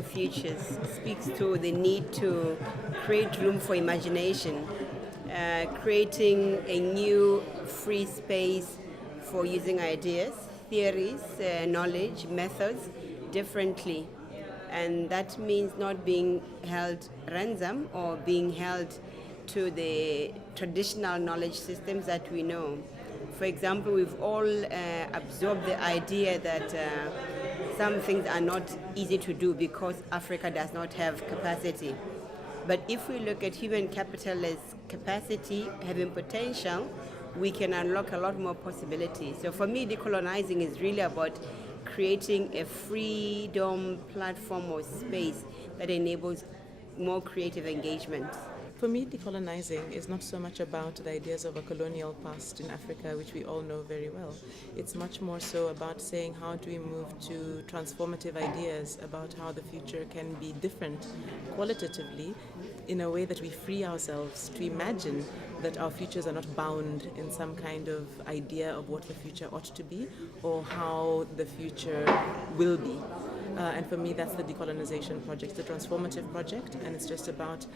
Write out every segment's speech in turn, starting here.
developing futures speaks to the need to create room for imagination, creating a new free space for using ideas, theories, knowledge, methods differently. And that means not being held ransom or being held to the traditional knowledge systems that we know. For example, we've all absorbed the idea that some things are not easy to do because Africa does not have capacity. But if we look at human capital as capacity, having potential, we can unlock a lot more possibilities. So for me, decolonizing is really about creating a freedom platform or space that enables more creative engagement. For me, decolonizing is not so much about the ideas of a colonial past in Africa, which we all know very well. It's much more so about saying how do we move to transformative ideas about how the future can be different qualitatively in a way that we free ourselves to imagine that our futures are not bound in some kind of idea of what the future ought to be or how the future will be. And for me, that's the decolonization project. It's a transformative project, and it's just about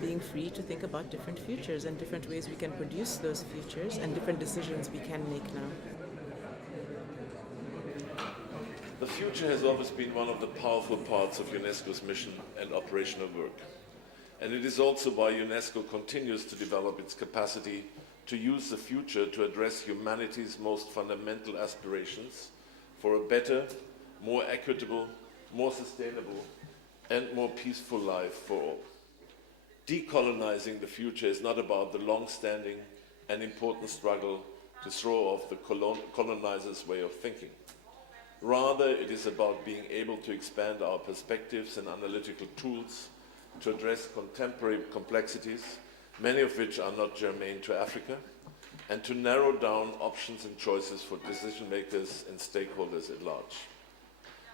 being free to think about different futures and different ways we can produce those futures and different decisions we can make now. The future has always been one of the powerful parts of UNESCO's mission and operational work. And it is also why UNESCO continues to develop its capacity to use the future to address humanity's most fundamental aspirations for a better, more equitable, more sustainable, and more peaceful life for all. Decolonizing the future is not about the long-standing and important struggle to throw off the colonizers' way of thinking. Rather, it is about being able to expand our perspectives and analytical tools to address contemporary complexities, many of which are not germane to Africa, and to narrow down options and choices for decision makers and stakeholders at large.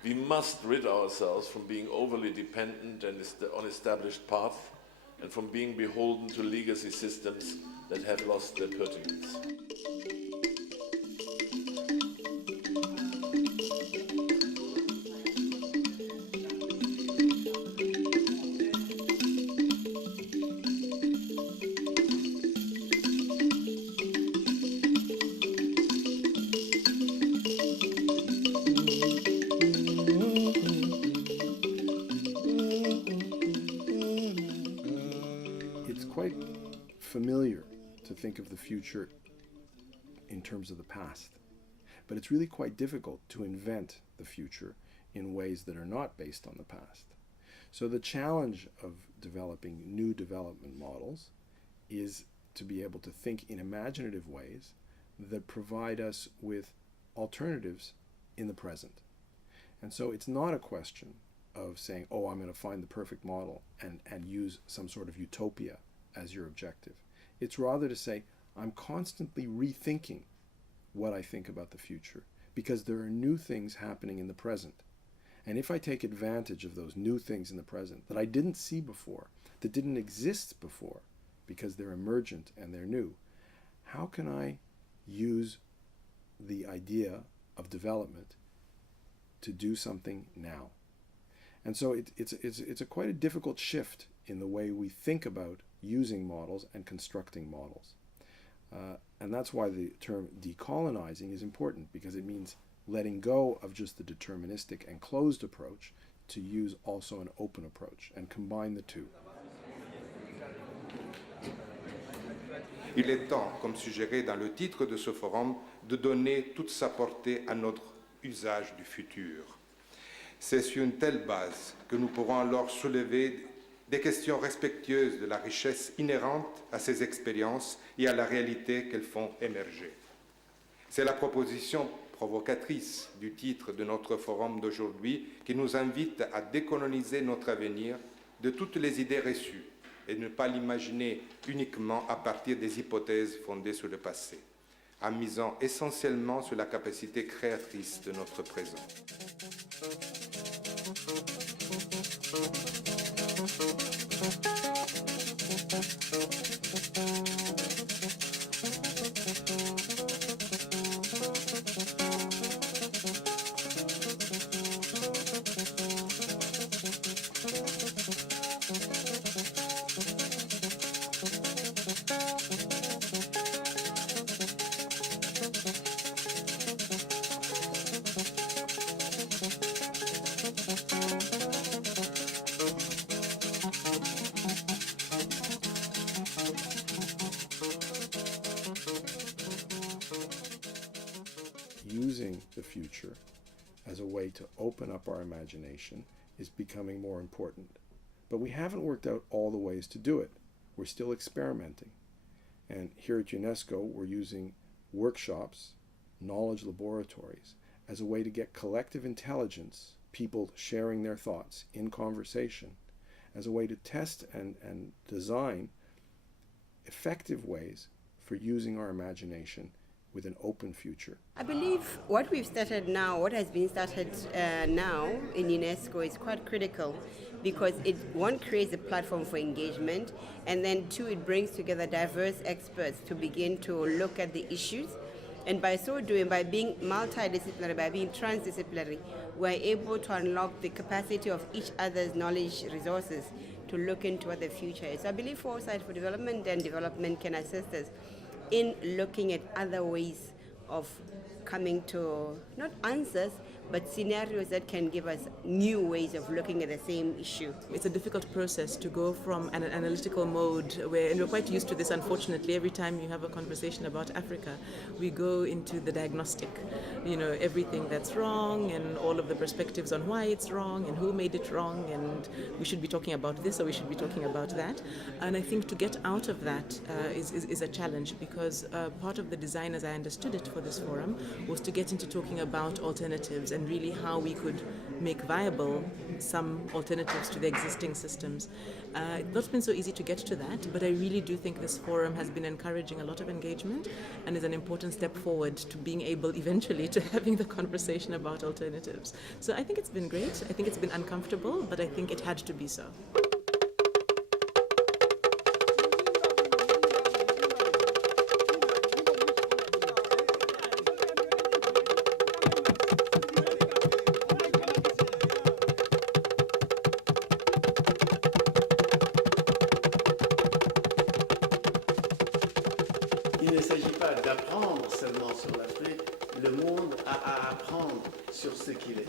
We must rid ourselves from being overly dependent on established paths and from being beholden to legacy systems that have lost their pertinence. Familiar to think of the future in terms of the past, but it's really quite difficult to invent the future in ways that are not based on the past. So the challenge of developing new development models is to be able to think in imaginative ways that provide us with alternatives in the present. And so it's not a question of saying, oh, I'm going to find the perfect model and use some sort of utopia as your objective. It's rather to say, I'm constantly rethinking what I think about the future because there are new things happening in the present. And if I take advantage of those new things in the present that I didn't see before, that didn't exist before because they're emergent and they're new, how can I use the idea of development to do something now? And so it's a quite a difficult shift in the way we think about using models and constructing models. And that's why the term decolonizing is important, because it means letting go of just the deterministic and closed approach to use also an open approach and combine the two. Il est temps, comme suggéré dans le titre de ce forum, de donner toute sa portée à notre usage du futur. C'est sur une telle base que nous pourrons alors soulever des questions respectueuses de la richesse inhérente à ces expériences et à la réalité qu'elles font émerger. C'est la proposition provocatrice du titre de notre forum d'aujourd'hui qui nous invite à décoloniser notre avenir de toutes les idées reçues et ne pas l'imaginer uniquement à partir des hypothèses fondées sur le passé, en misant essentiellement sur la capacité créatrice de notre présent. using the future as a way to open up our imagination is becoming more important. But we haven't worked out all the ways to do it. We're still experimenting. And here at UNESCO, we're using workshops, knowledge laboratories, as a way to get collective intelligence, people sharing their thoughts in conversation, as a way to test and design effective ways for using our imagination with an open future. I believe what we've started now, what has been started now in UNESCO is quite critical because it, one, creates a platform for engagement, and then two, it brings together diverse experts to begin to look at the issues. And by so doing, by being multidisciplinary, by being transdisciplinary, we're able to unlock the capacity of each other's knowledge resources to look into what the future is. I believe Foresight for Development and Development can assist us in looking at other ways of coming to, not answers, but scenarios that can give us new ways of looking at the same issue. It's a difficult process to go from an analytical mode where, and we're quite used to this, unfortunately, every time you have a conversation about Africa, we go into the diagnostic, everything that's wrong and all of the perspectives on why it's wrong and who made it wrong, and we should be talking about this or we should be talking about that. And I think to get out of that is a challenge, because part of the design, as I understood it for this forum, was to get into talking about alternatives and really how we could make viable some alternatives to the existing systems. It's not been so easy to get to that, but I really do think this forum has been encouraging a lot of engagement and is an important step forward to being able eventually to having the conversation about alternatives. So I think it's been great. I think it's been uncomfortable, but I think it had to be so. Il ne s'agit pas d'apprendre seulement sur l'Afrique, le monde a à apprendre sur ce qu'il est.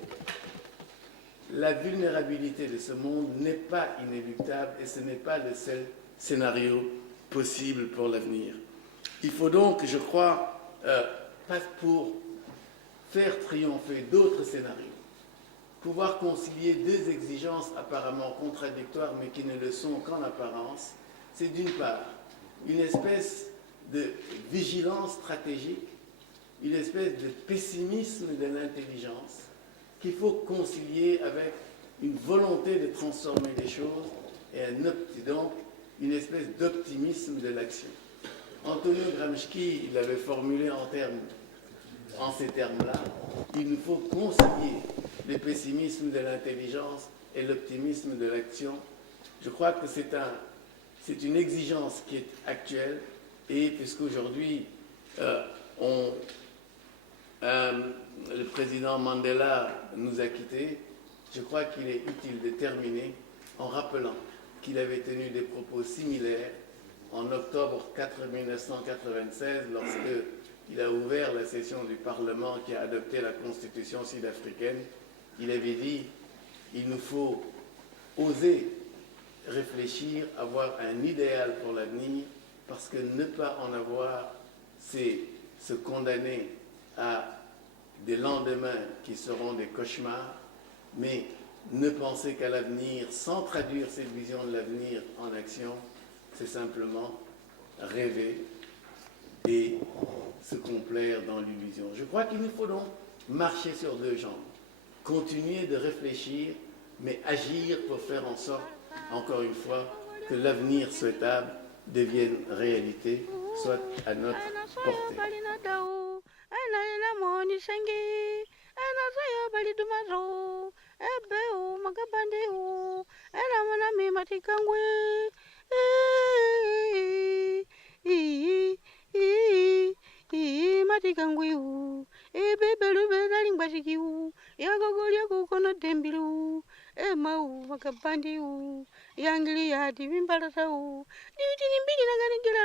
La vulnérabilité de ce monde n'est pas inéluctable et ce n'est pas le seul scénario possible pour l'avenir. Il faut donc, je crois, pour faire triompher d'autres scénarios, pouvoir concilier deux exigences apparemment contradictoires mais qui ne le sont qu'en apparence, c'est d'une part une espèce de vigilance stratégique, une espèce de pessimisme de l'intelligence qu'il faut concilier avec une volonté de transformer les choses et donc une espèce d'optimisme de l'action. Antonio Gramsci, il avait formulé en ces termes-là, il nous faut concilier le pessimisme de l'intelligence et l'optimisme de l'action. Je crois que c'est une exigence qui est actuelle. Et puisqu'aujourd'hui, le président Mandela nous a quittés, je crois qu'il est utile de terminer en rappelant qu'il avait tenu des propos similaires en octobre 1996, lorsqu'il a ouvert la session du Parlement qui a adopté la Constitution sud-africaine. Il avait dit « Il nous faut oser réfléchir, avoir un idéal pour l'avenir, parce que ne pas en avoir, c'est se condamner à des lendemains qui seront des cauchemars, mais ne penser qu'à l'avenir sans traduire cette vision de l'avenir en action, c'est simplement rêver et se complaire dans l'illusion. Je crois qu'il nous faut donc marcher sur deux jambes, continuer de réfléchir, mais agir pour faire en sorte, encore une fois, que l'avenir souhaitable devienne réalité, soit à notre portée. Mau makabandi u yangli ya di bimbara tau di mbili na gani gila